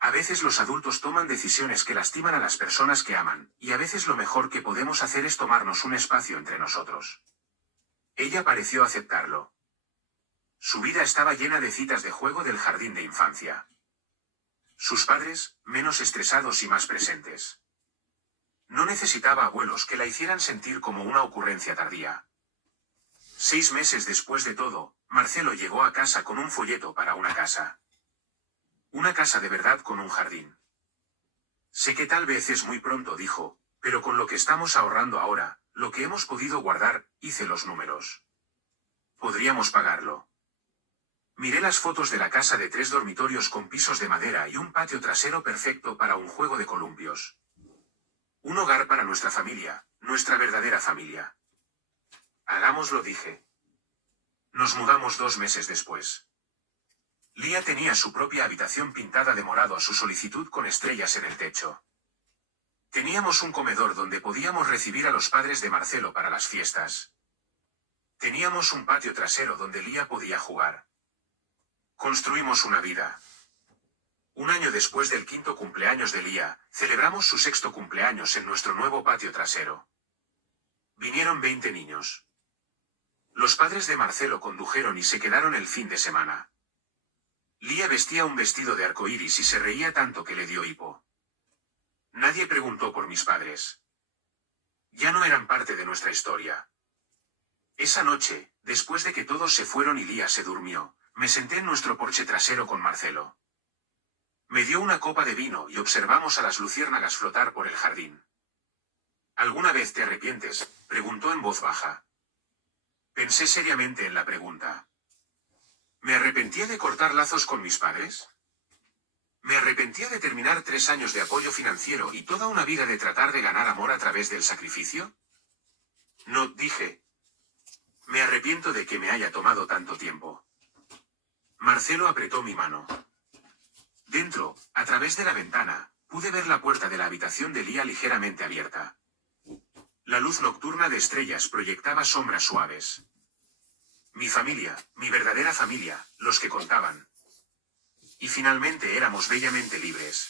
A veces los adultos toman decisiones que lastiman a las personas que aman, y a veces lo mejor que podemos hacer es tomarnos un espacio entre nosotros. Ella pareció aceptarlo. Su vida estaba llena de citas de juego del jardín de infancia. Sus padres, menos estresados y más presentes. No necesitaba abuelos que la hicieran sentir como una ocurrencia tardía. 6 meses después de todo, Marcelo llegó a casa con un folleto para una casa. Una casa de verdad con un jardín. Sé que tal vez es muy pronto, dijo, pero con lo que estamos ahorrando ahora, lo que hemos podido guardar, hice los números. Podríamos pagarlo. Miré las fotos de la casa de 3 dormitorios con pisos de madera y un patio trasero perfecto para un juego de columpios. Un hogar para nuestra familia, nuestra verdadera familia. Hagámoslo, dije. Nos mudamos 2 meses después. Lía tenía su propia habitación pintada de morado a su solicitud con estrellas en el techo. Teníamos un comedor donde podíamos recibir a los padres de Marcelo para las fiestas. Teníamos un patio trasero donde Lía podía jugar. Construimos una vida. Un año después del 5º cumpleaños de Lía, celebramos su 6º cumpleaños en nuestro nuevo patio trasero. Vinieron 20 niños. Los padres de Marcelo condujeron y se quedaron el fin de semana. Lía vestía un vestido de arcoíris y se reía tanto que le dio hipo. Nadie preguntó por mis padres. Ya no eran parte de nuestra historia. Esa noche, después de que todos se fueron y Lía se durmió, me senté en nuestro porche trasero con Marcelo. Me dio una copa de vino y observamos a las luciérnagas flotar por el jardín. ¿Alguna vez te arrepientes?, preguntó en voz baja. Pensé seriamente en la pregunta. ¿Me arrepentía de cortar lazos con mis padres? ¿Me arrepentía de terminar 3 años de apoyo financiero y toda una vida de tratar de ganar amor a través del sacrificio? No, dije. Me arrepiento de que me haya tomado tanto tiempo. Marcelo apretó mi mano. Dentro, a través de la ventana, pude ver la puerta de la habitación de Lía ligeramente abierta. La luz nocturna de estrellas proyectaba sombras suaves. Mi familia, mi verdadera familia, los que contaban. Y finalmente éramos bellamente libres.